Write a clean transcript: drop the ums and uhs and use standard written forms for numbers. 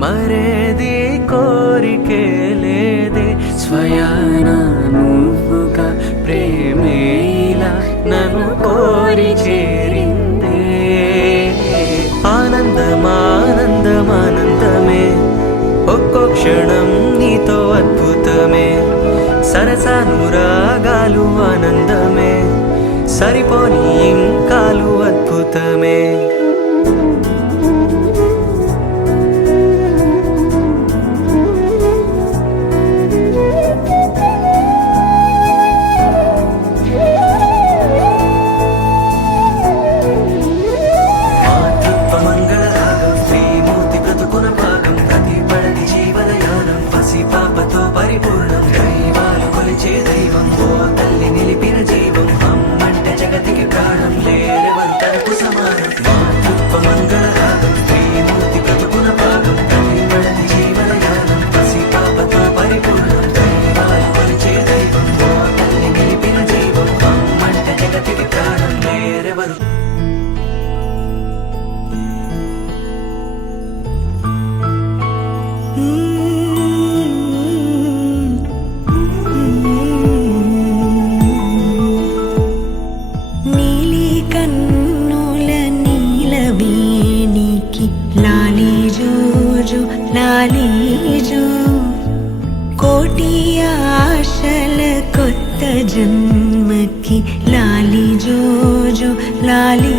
మరేది కోరికే లేదే స్వయాన నువ్వుగా ప్రేమే ఇలా నన్ను కోరి చేరిందే ఆనందమానందమానందమే ఒక్కో క్షణం నీతో అద్భుతమే సరసానురాగాలు ఆనందమే సరిపోని ఇంకాలు అద్భుతమే పరిపూర్ణం దైవాలు కొలిచే దైవం ఓ తల్లి నిలిపిన జీవం అమ్మంటే జగతికి ప్రాణం లేరెవరు తనకు సమానం మాతృత్వ మంగళరాగం శ్రీమూర్తి బ్రతుకున భాగం కదిపడని జీవనయానం పసి పాపతో పరిపూర్ణం దైవాలు కొలిచే దైవం ఓ తల్లి నిలిపిన జీవం అమ్మంటే జగతికి ప్రాణం లేరెవరు లాలీజో కోటి ఆశల కొత్త జన్మకి లాలీజో లాలీ